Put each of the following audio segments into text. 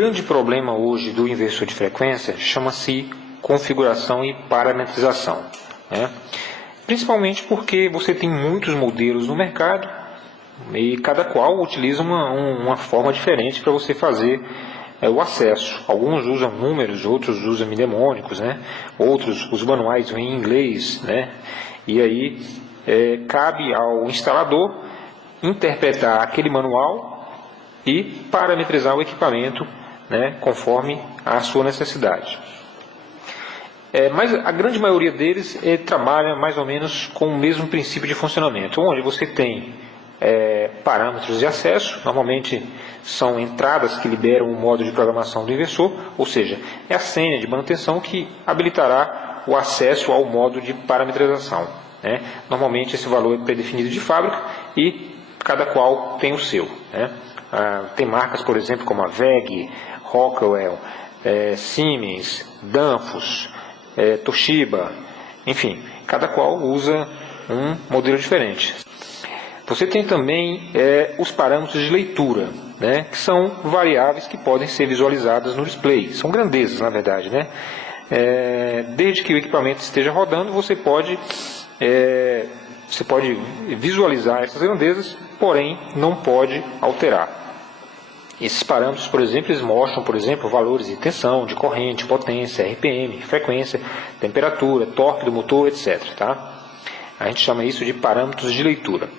grande problema hoje do inversor de frequência chama-se configuração e parametrização, né? Principalmente porque você tem muitos modelos no mercado e cada qual utiliza uma forma diferente para você fazer o acesso. Alguns usam números, outros usam mnemônicos, né? Outros, os manuais vêm em inglês, né? E aí cabe ao instalador interpretar aquele manual e parametrizar o equipamento, né, conforme a sua necessidade. Mas a grande maioria deles trabalha mais ou menos com o mesmo princípio de funcionamento, onde você tem parâmetros de acesso, normalmente são entradas que liberam o modo de programação do inversor, ou seja, é a senha de manutenção que habilitará o acesso ao modo de parametrização, né? Normalmente esse valor é predefinido de fábrica e cada qual tem o seu, né? Tem marcas, por exemplo, como a VEG, Rockwell, Siemens, Danfoss, Toshiba, enfim, cada qual usa um modelo diferente. Você tem também os parâmetros de leitura, né, que são variáveis que podem ser visualizadas no display. São grandezas, na verdade, né? Desde que o equipamento esteja rodando, você pode visualizar essas grandezas, porém não pode alterar. Esses parâmetros, por exemplo, eles mostram, por exemplo, valores de tensão, de corrente, potência, RPM, frequência, temperatura, torque do motor, etc. Tá? A gente chama isso de parâmetros de leitura.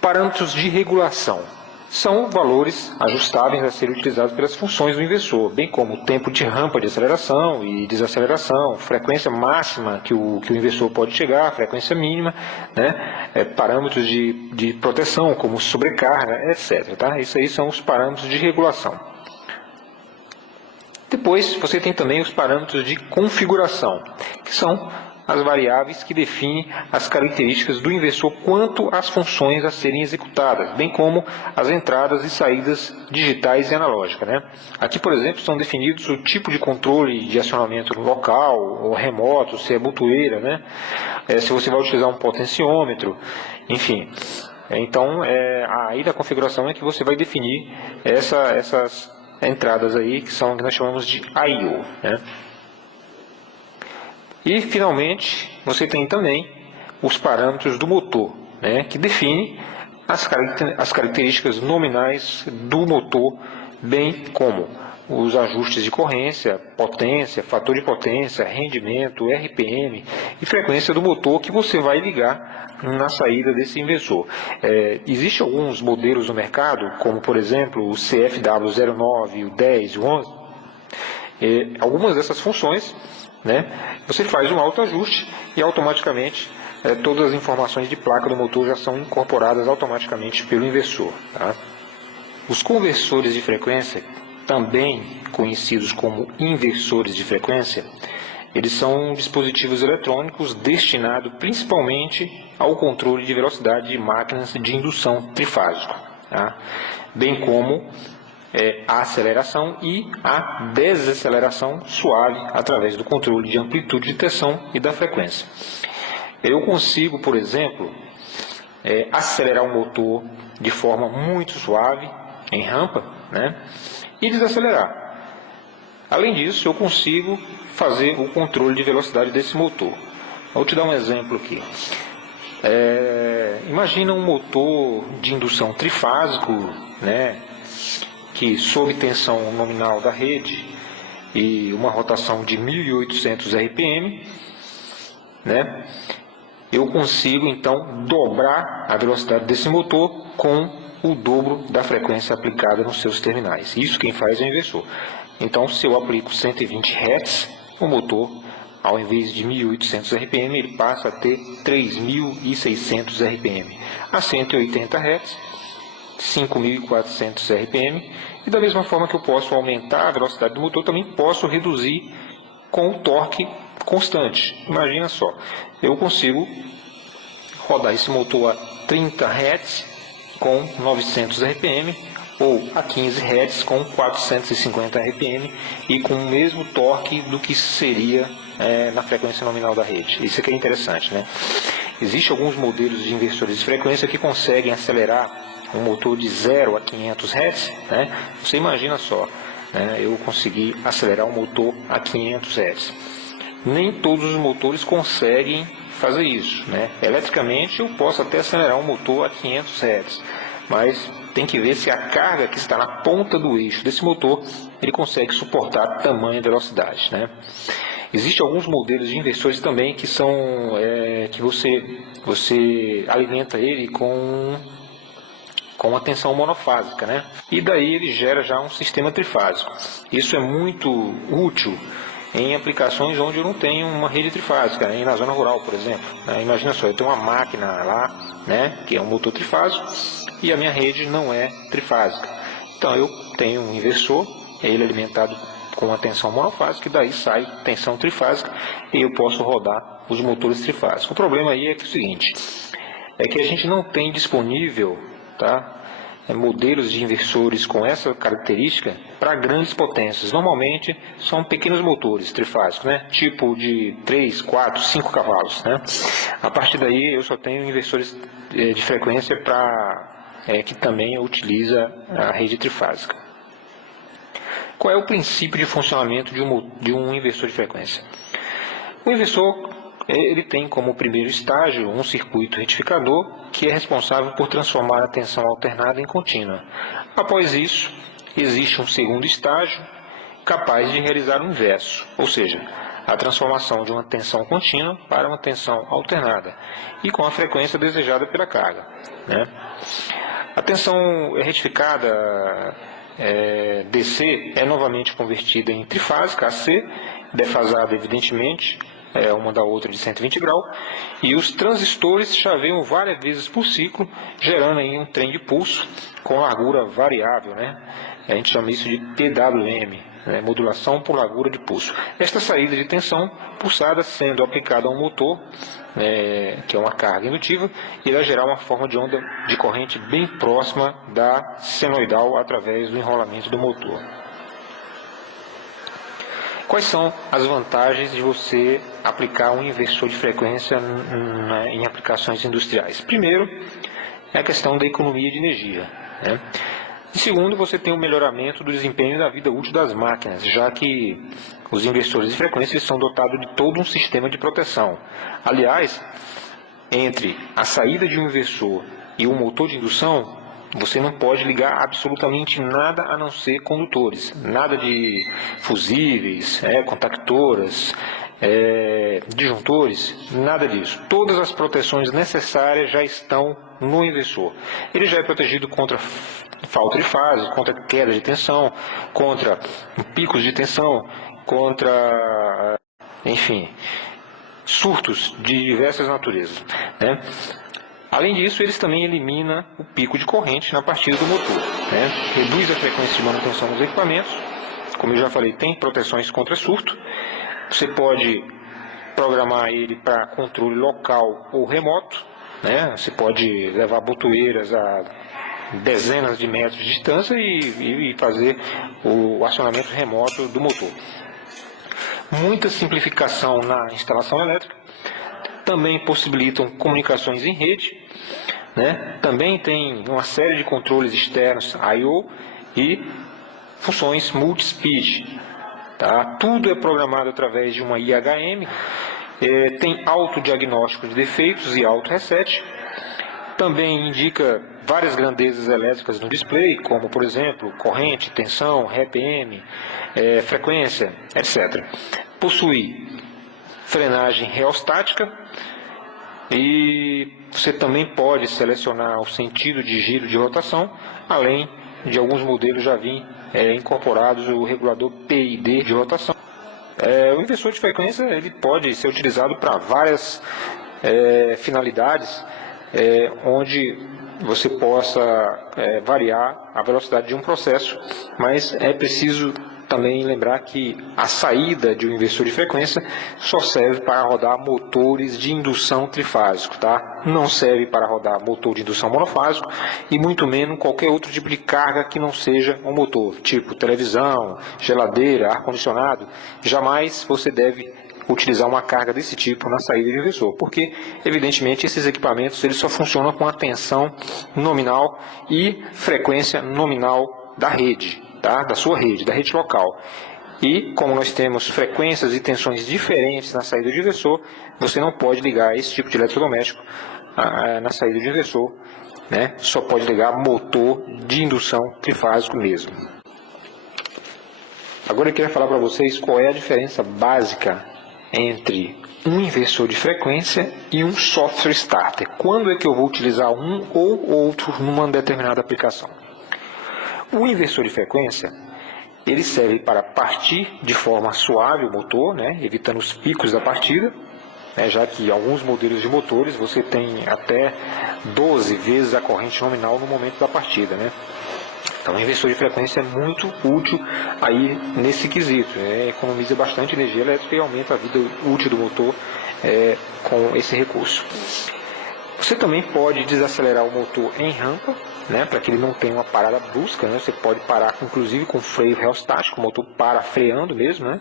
Parâmetros de regulação são valores ajustáveis a serem utilizados pelas funções do inversor, bem como o tempo de rampa de aceleração e desaceleração, frequência máxima que o inversor pode chegar, frequência mínima, né? Parâmetros de proteção, como sobrecarga, etc. Tá? Isso aí são os parâmetros de regulação. Depois, você tem também os parâmetros de configuração, que são as variáveis que definem as características do inversor quanto às funções a serem executadas, bem como as entradas e saídas digitais e analógicas, né? Aqui, por exemplo, são definidos o tipo de controle de acionamento local ou remoto, se é botoeira, né? Se você vai utilizar um potenciômetro, enfim. Então, aí da configuração é que você vai definir essas entradas aí, que nós chamamos de I/O, né? E, finalmente, você tem também os parâmetros do motor, né, que define as características nominais do motor, bem como os ajustes de corrência, potência, fator de potência, rendimento, RPM e frequência do motor que você vai ligar na saída desse inversor. Existem alguns modelos no mercado, como, por exemplo, o CFW09, o 10, o 11. Algumas dessas funções, né, você faz um autoajuste e automaticamente todas as informações de placa do motor já são incorporadas automaticamente pelo inversor. Tá? Os conversores de frequência, também conhecidos como inversores de frequência, eles são dispositivos eletrônicos destinados principalmente ao controle de velocidade de máquinas de indução trifásico, tá? Bem como a aceleração e a desaceleração suave através do controle de amplitude de tensão e da frequência. Eu consigo, por exemplo, acelerar o motor de forma muito suave, em rampa, né, e desacelerar. Além disso, eu consigo fazer o controle de velocidade desse motor. Vou te dar um exemplo aqui. Imagina um motor de indução trifásico, né, que sob tensão nominal da rede e uma rotação de 1.800 RPM, né, eu consigo então dobrar a velocidade desse motor com o dobro da frequência aplicada nos seus terminais. Isso quem faz é o inversor. Então, se eu aplico 120 Hz, o motor, ao invés de 1.800 RPM, ele passa a ter 3.600 RPM. A 180 Hz, 5.400 RPM, e da mesma forma que eu posso aumentar a velocidade do motor, também posso reduzir com o torque constante. Imagina só, eu consigo rodar esse motor a 30 Hz com 900 RPM, ou a 15 Hz com 450 RPM e com o mesmo torque do que seria na frequência nominal da rede. Isso aqui é interessante, né? Existem alguns modelos de inversores de frequência que conseguem acelerar um motor de 0 a 500 Hz, né? Você imagina só, né? Eu consegui acelerar o motor a 500 Hz. Nem todos os motores conseguem fazer isso, né? Eletricamente eu posso até acelerar um motor a 500 Hz, mas tem que ver se a carga que está na ponta do eixo desse motor ele consegue suportar tamanha velocidade, né? Existem alguns modelos de inversores também que são que você alimenta ele com uma tensão monofásica, né? E daí ele gera já um sistema trifásico. Isso é muito útil em aplicações onde eu não tenho uma rede trifásica, né? Na zona rural, por exemplo, né? Imagina só, eu tenho uma máquina lá, né, que é um motor trifásico, e a minha rede não é trifásica. Então eu tenho um inversor, ele é alimentado com uma tensão monofásica, e daí sai tensão trifásica, e eu posso rodar os motores trifásicos. O problema aí é que é o seguinte, é que a gente não tem disponível, tá, modelos de inversores com essa característica para grandes potências. Normalmente são pequenos motores trifásicos, né? Tipo de 3, 4, 5 cavalos, né? A partir daí eu só tenho inversores de frequência que também utiliza a rede trifásica. Qual é o princípio de funcionamento de um inversor de frequência? O inversor ele tem como primeiro estágio um circuito retificador que é responsável por transformar a tensão alternada em contínua. Após isso, existe um segundo estágio capaz de realizar o inverso, ou seja, a transformação de uma tensão contínua para uma tensão alternada e com a frequência desejada pela carga, né? A tensão retificada DC é novamente convertida em trifásica, AC, defasada evidentemente, uma da outra de 120 graus, e os transistores chaveiam várias vezes por ciclo, gerando aí um trem de pulso com largura variável, né? A gente chama isso de PWM, né? Modulação por largura de pulso. Esta saída de tensão pulsada sendo aplicada a um motor, que é uma carga indutiva, irá gerar uma forma de onda de corrente bem próxima da senoidal através do enrolamento do motor. Quais são as vantagens de você aplicar um inversor de frequência em aplicações industriais? Primeiro, é a questão da economia de energia, né? E segundo, você tem o melhoramento do desempenho da vida útil das máquinas, já que os inversores de frequência são dotados de todo um sistema de proteção. Aliás, entre a saída de um inversor e o motor de indução, você não pode ligar absolutamente nada a não ser condutores, nada de fusíveis, contactoras, disjuntores, nada disso. Todas as proteções necessárias já estão no inversor. Ele já é protegido contra falta de fase, contra queda de tensão, contra picos de tensão, contra, enfim, surtos de diversas naturezas, né? Além disso, eles também eliminam o pico de corrente na partida do motor, né? Reduz a frequência de manutenção dos equipamentos. Como eu já falei, tem proteções contra surto. Você pode programar ele para controle local ou remoto, né? Você pode levar botoeiras a dezenas de metros de distância e fazer o acionamento remoto do motor. Muita simplificação na instalação elétrica. Também possibilitam comunicações em rede, né? Também tem uma série de controles externos I/O e funções multi-speed, tá? Tudo é programado através de uma IHM, tem autodiagnóstico de defeitos e auto-reset. Também indica várias grandezas elétricas no display, como por exemplo corrente, tensão, RPM, frequência, etc. Possui frenagem reostática e você também pode selecionar o sentido de giro de rotação, além de alguns modelos já vir incorporados o regulador PID de rotação. O inversor de frequência ele pode ser utilizado para várias finalidades, onde você possa variar a velocidade de um processo, mas é preciso também lembrar que a saída de um inversor de frequência só serve para rodar motores de indução trifásico, tá? Não serve para rodar motor de indução monofásico e muito menos qualquer outro tipo de carga que não seja um motor, tipo televisão, geladeira, ar-condicionado. Jamais você deve utilizar uma carga desse tipo na saída de inversor, porque evidentemente esses equipamentos eles só funcionam com a tensão nominal e frequência nominal da rede, tá? Da sua rede, da rede local. E como nós temos frequências e tensões diferentes na saída de inversor, você não pode ligar esse tipo de eletrodoméstico na saída de inversor, né? Só pode ligar motor de indução trifásico mesmo. Agora eu quero falar para vocês qual é a diferença básica entre um inversor de frequência e um software starter. Quando é que eu vou utilizar um ou outro numa determinada aplicação? O inversor de frequência, ele serve para partir de forma suave o motor, né, evitando os picos da partida, né, já que em alguns modelos de motores você tem até 12 vezes a corrente nominal no momento da partida, né? Então o inversor de frequência é muito útil aí nesse quesito, economiza bastante energia elétrica e aumenta a vida útil do motor com esse recurso. Você também pode desacelerar o motor em rampa, né, para que ele não tenha uma parada brusca, né? Você pode parar inclusive com freio reostático, o motor para freando mesmo, né?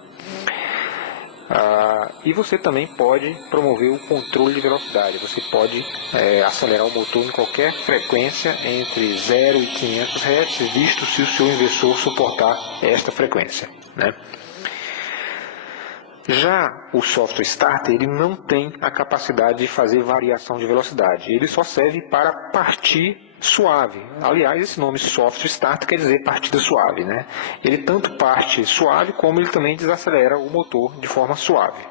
E você também pode promover o controle de velocidade. Você pode acelerar o motor em qualquer frequência entre 0 e 500 Hz, visto se o seu inversor suportar esta frequência, né? Já o software starter ele não tem a capacidade de fazer variação de velocidade. Ele só serve para partir suave. Aliás, esse nome software starter quer dizer partida suave, né? Ele tanto parte suave como ele também desacelera o motor de forma suave.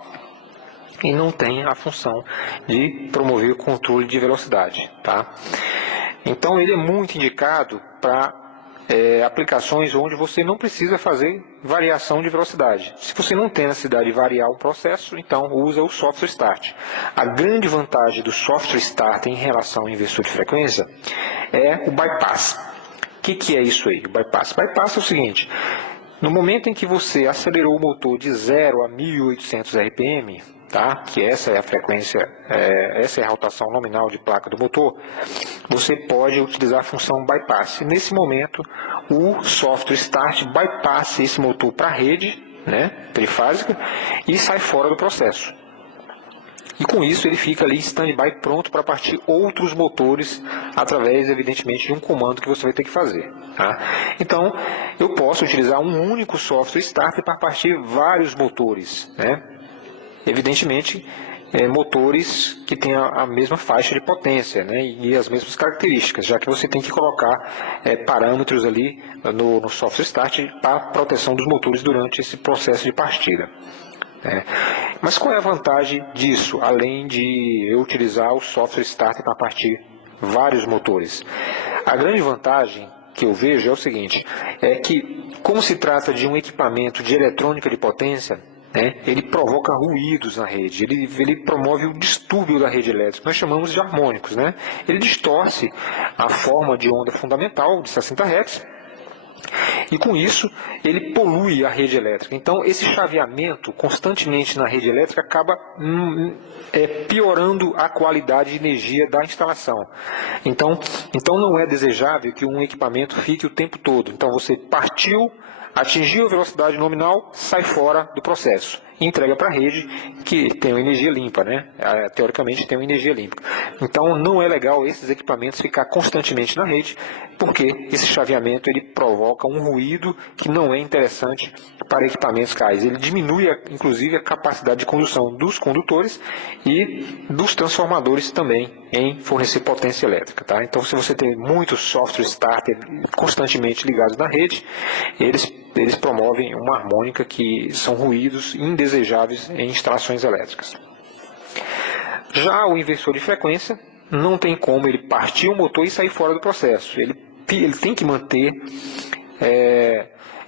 E não tem a função de promover o controle de velocidade, tá? Então ele é muito indicado para aplicações onde você não precisa fazer variação de velocidade. Se você não tem necessidade de variar o processo, então usa o software start. A grande vantagem do software start em relação ao inversor de frequência é o bypass. O que é isso aí, o bypass? Bypass é o seguinte: no momento em que você acelerou o motor de 0 a 1800 RPM, tá? Que essa é a frequência, essa é a rotação nominal de placa do motor, você pode utilizar a função bypass. Nesse momento, o software start bypassa esse motor para a rede, né, trifásica, e sai fora do processo. E com isso ele fica ali em stand-by pronto para partir outros motores através, evidentemente, de um comando que você vai ter que fazer, tá? Então, eu posso utilizar um único software starter para partir vários motores, né? Evidentemente, motores que tenham a mesma faixa de potência, né, e as mesmas características, já que você tem que colocar parâmetros ali no software start para proteção dos motores durante esse processo de partida. Mas qual é a vantagem disso, além de eu utilizar o software starter para partir vários motores? A grande vantagem que eu vejo é o seguinte, é que como se trata de um equipamento de eletrônica de potência, ele provoca ruídos na rede, ele promove o distúrbio da rede elétrica, nós chamamos de harmônicos, né? Ele distorce a forma de onda fundamental de 60 Hz, e com isso ele polui a rede elétrica. Então esse chaveamento constantemente na rede elétrica acaba piorando a qualidade de energia da instalação. Então não é desejável que um equipamento fique o tempo todo. Então você partiu, atingiu a velocidade nominal, sai fora do processo e entrega para a rede que tem uma energia limpa, né? Teoricamente tem uma energia limpa. Então não é legal esses equipamentos ficar constantemente na rede, porque esse chaveamento ele provoca um ruído que não é interessante para equipamentos CAIS. Ele diminui, inclusive, a capacidade de condução dos condutores e dos transformadores também em fornecer potência elétrica, tá? Então, se você tem muitos software starter constantemente ligados na rede, eles promovem uma harmônica que são ruídos indesejáveis em instalações elétricas. Já o inversor de frequência, não tem como ele partir o motor e sair fora do processo. Ele tem que manter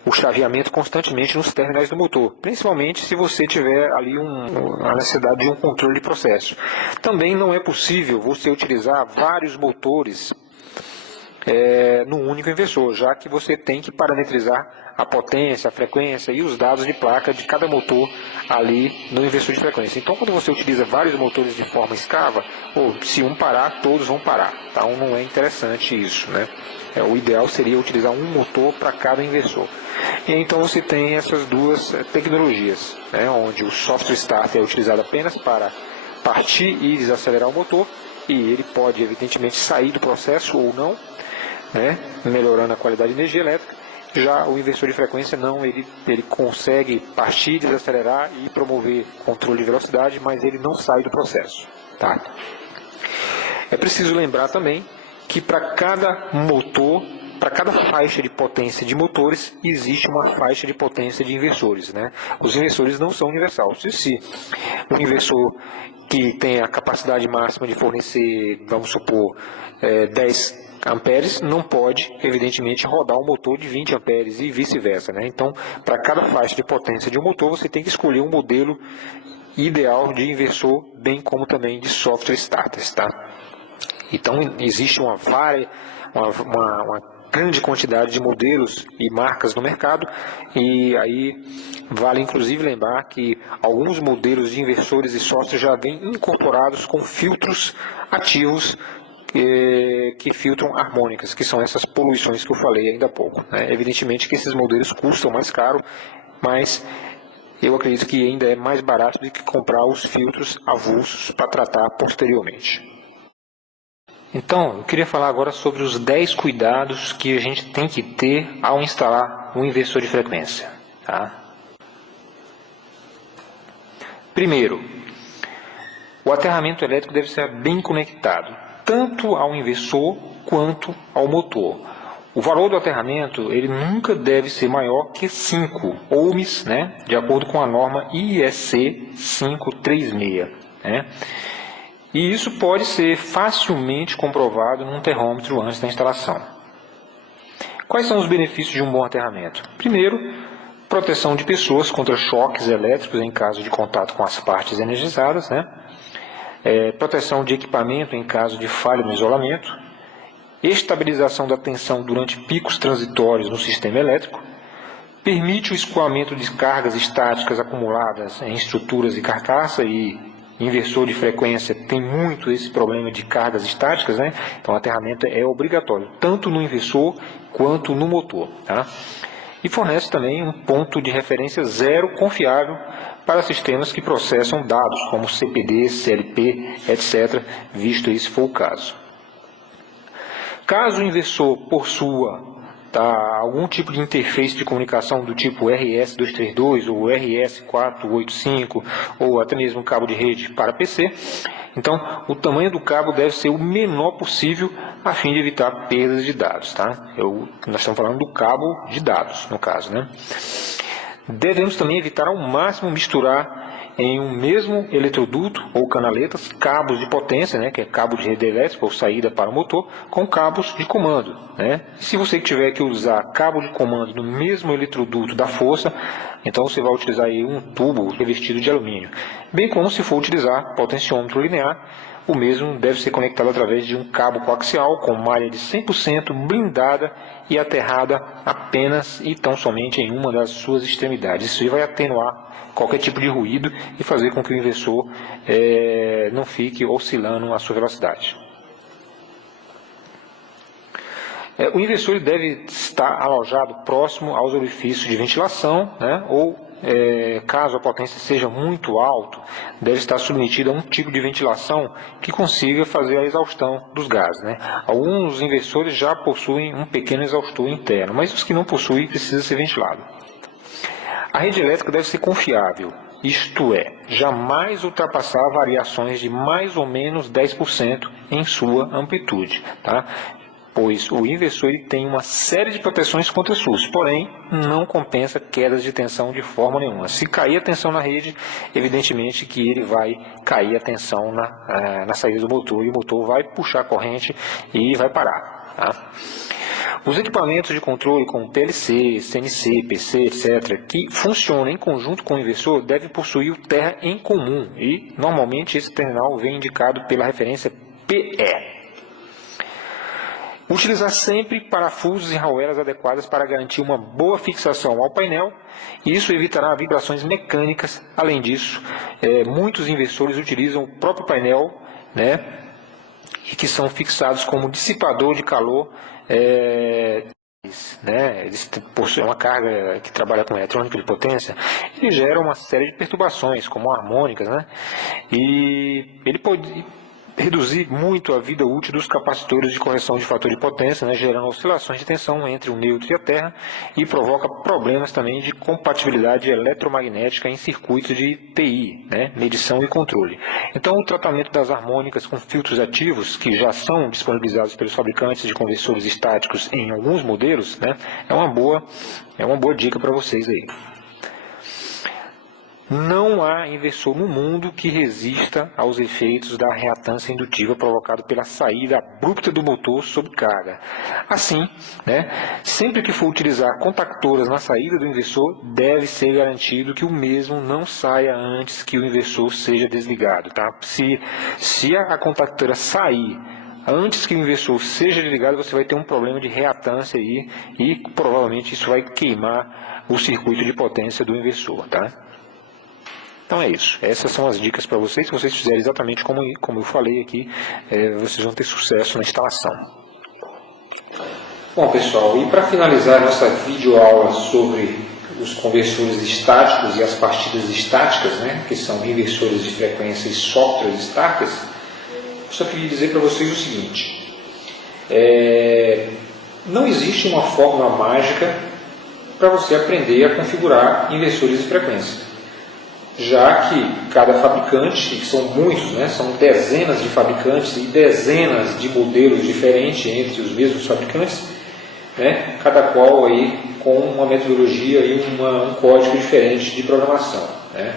o chaveamento constantemente nos terminais do motor, principalmente se você tiver ali a necessidade de um controle de processo. Também não é possível você utilizar vários motores num único inversor, já que você tem que parametrizar a potência, a frequência e os dados de placa de cada motor ali no inversor de frequência. Então, quando você utiliza vários motores de forma escrava, se um parar, todos vão parar. Então, não é interessante isso, né? O ideal seria utilizar um motor para cada inversor. E então você tem essas duas tecnologias, né, onde o software start é utilizado apenas para partir e desacelerar o motor, e ele pode evidentemente sair do processo ou não, né, melhorando a qualidade de energia elétrica. Já o inversor de frequência não, ele consegue partir, desacelerar e promover controle de velocidade, mas ele não sai do processo. Tá? É preciso lembrar também que para cada motor, para cada faixa de potência de motores, existe uma faixa de potência de inversores, né? Os inversores não são universais. Se um inversor que tem a capacidade máxima de fornecer, vamos supor, 10 amperes, não pode, evidentemente, rodar um motor de 20 amperes e vice-versa, né? Então, para cada faixa de potência de um motor, você tem que escolher um modelo ideal de inversor, bem como também de software starters, tá? Então, existe uma grande quantidade de modelos e marcas no mercado, e aí vale inclusive lembrar que alguns modelos de inversores e software já vêm incorporados com filtros ativos que filtram harmônicas, que são essas poluições que eu falei ainda há pouco, né? Evidentemente que esses modelos custam mais caro, mas eu acredito que ainda é mais barato do que comprar os filtros avulsos para tratar posteriormente. Então, eu queria falar agora sobre os 10 cuidados que a gente tem que ter ao instalar um inversor de frequência. Tá? Primeiro, o aterramento elétrico deve ser bem conectado, tanto ao inversor quanto ao motor. O valor do aterramento ele nunca deve ser maior que 5 ohms, né, de acordo com a norma IEC 536. Né? E isso pode ser facilmente comprovado num termômetro antes da instalação. Quais são os benefícios de um bom aterramento? Primeiro, proteção de pessoas contra choques elétricos em caso de contato com as partes energizadas, né? Proteção de equipamento em caso de falha no isolamento, estabilização da tensão durante picos transitórios no sistema elétrico, permite o escoamento de cargas estáticas acumuladas em estruturas e carcaça, e inversor de frequência tem muito esse problema de cargas estáticas, né? Então o aterramento é obrigatório, tanto no inversor quanto no motor. Tá? E fornece também um ponto de referência zero confiável para sistemas que processam dados, como CPD, CLP, etc., visto esse for o caso. Caso o inversor possua algum tipo de interface de comunicação do tipo RS-232 ou RS-485 ou até mesmo cabo de rede para PC, então o tamanho do cabo deve ser o menor possível a fim de evitar perdas de dados. Tá? Nós estamos falando do cabo de dados, no caso. Né? Devemos também evitar ao máximo misturar em um mesmo eletroduto ou canaletas cabos de potência, né, que é cabo de rede elétrica ou saída para o motor, com cabos de comando. Né? Se você tiver que usar cabo de comando no mesmo eletroduto da força, então você vai utilizar aí um tubo revestido de alumínio. Bem como se for utilizar potenciômetro linear, o mesmo deve ser conectado através de um cabo coaxial com malha de 100% blindada e aterrada apenas e tão somente em uma das suas extremidades. Isso vai atenuar qualquer tipo de ruído e fazer com que o inversor não fique oscilando a sua velocidade. O inversor deve estar alojado próximo aos orifícios de ventilação, né, ou caso a potência seja muito alta, deve estar submetido a um tipo de ventilação que consiga fazer a exaustão dos gases. Né? Alguns inversores já possuem um pequeno exaustor interno, mas os que não possuem precisam ser ventilados. A rede elétrica deve ser confiável, isto é, jamais ultrapassar variações de mais ou menos 10% em sua amplitude. Tá? Pois o inversor ele tem uma série de proteções contra SUS, porém não compensa quedas de tensão de forma nenhuma. Se cair a tensão na rede, evidentemente que ele vai cair a tensão na saída do motor, e o motor vai puxar a corrente e vai parar. Tá? Os equipamentos de controle como PLC, CNC, PC, etc., que funcionam em conjunto com o inversor, devem possuir o terra em comum, e normalmente esse terminal vem indicado pela referência PE. Utilizar sempre parafusos e arruelas adequadas para garantir uma boa fixação ao painel, e isso evitará vibrações mecânicas. Além disso, muitos inversores utilizam o próprio painel, né, e que são fixados como dissipador de calor né, eles possuem uma carga que trabalha com eletrônica de potência, ele gera uma série de perturbações, como harmônicas, né, e ele pode reduzir muito a vida útil dos capacitores de correção de fator de potência, né, gerando oscilações de tensão entre o neutro e a Terra, e provoca problemas também de compatibilidade eletromagnética em circuitos de TI, né, medição e controle. Então, o tratamento das harmônicas com filtros ativos, que já são disponibilizados pelos fabricantes de conversores estáticos em alguns modelos, né, é uma boa dica para vocês aí. Não há inversor no mundo que resista aos efeitos da reatância indutiva provocada pela saída abrupta do motor sob carga. Assim, né, sempre que for utilizar contactoras na saída do inversor, deve ser garantido que o mesmo não saia antes que o inversor seja desligado. Tá? Se a contactora sair antes que o inversor seja desligado, você vai ter um problema de reatância aí, e provavelmente isso vai queimar o circuito de potência do inversor. Tá? Então é isso, essas são as dicas para vocês. Se vocês fizerem exatamente como eu falei aqui, vocês vão ter sucesso na instalação. Bom pessoal, e para finalizar nossa videoaula sobre os conversores estáticos e as partidas estáticas, né, que são inversores de frequência e softwares starters, eu só queria dizer para vocês o seguinte: não existe uma fórmula mágica para você aprender a configurar inversores de frequência, já que cada fabricante, que são muitos, né, são dezenas de fabricantes e dezenas de modelos diferentes entre os mesmos fabricantes, né, cada qual aí com uma metodologia e um código diferente de programação. Né.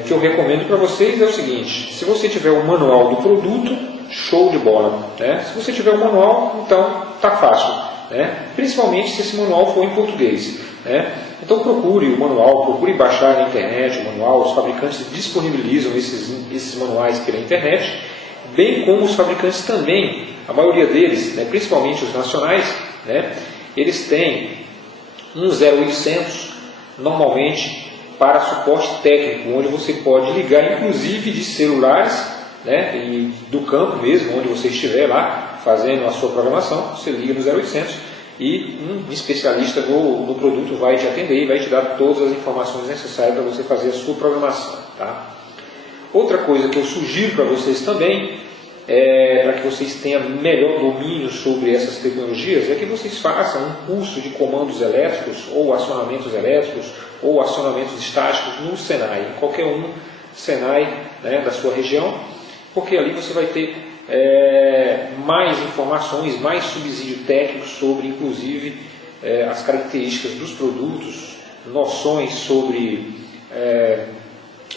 O que eu recomendo para vocês é o seguinte: se você tiver o manual do produto, show de bola. Né. Se você tiver o manual, então está fácil. Né, principalmente se esse manual for em português. Né. Então procure o manual, procure baixar na internet o manual. Os fabricantes disponibilizam esses manuais pela internet, bem como os fabricantes também, a maioria deles, né, principalmente os nacionais, né, eles têm um 0800 normalmente para suporte técnico, onde você pode ligar inclusive de celulares, né, e do campo mesmo, onde você estiver lá fazendo a sua programação, você liga no 0800 e um especialista no produto vai te atender e vai te dar todas as informações necessárias para você fazer a sua programação. Tá? Outra coisa que eu sugiro para vocês também, para que vocês tenham melhor domínio sobre essas tecnologias, é que vocês façam um curso de comandos elétricos, ou acionamentos elétricos, ou acionamentos estáticos no Senai, em qualquer Senai, né, da sua região, porque ali você vai ter mais informações, mais subsídio técnico sobre, inclusive, as características dos produtos, noções sobre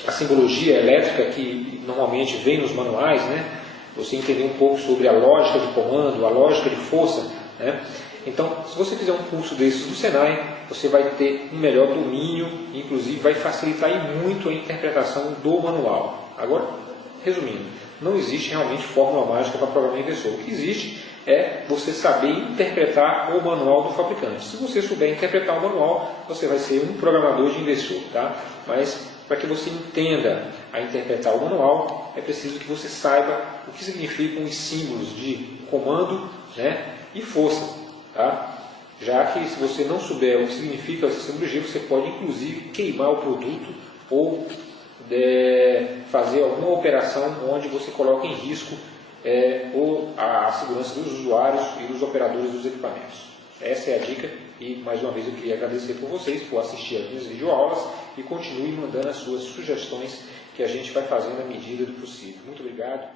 a simbologia elétrica que normalmente vem nos manuais, né? Você entender um pouco sobre a lógica de comando, a lógica de força. Né? Então, se você fizer um curso desses do Senai, você vai ter um melhor domínio, inclusive vai facilitar muito a interpretação do manual. Agora, resumindo, não existe realmente fórmula mágica para programar inversor. O que existe é você saber interpretar o manual do fabricante. Se você souber interpretar o manual, você vai ser um programador de inversor. Tá? Mas para que você entenda a interpretar o manual, é preciso que você saiba o que significam os símbolos de comando, né, e força. Tá? Já que se você não souber o que significa essa simbologia, você pode inclusive queimar o produto ou fazer alguma operação onde você coloca em risco a segurança dos usuários e dos operadores dos equipamentos. Essa é a dica e, mais uma vez, eu queria agradecer por vocês por assistir às minhas videoaulas e continue mandando as suas sugestões que a gente vai fazendo à medida do possível. Muito obrigado.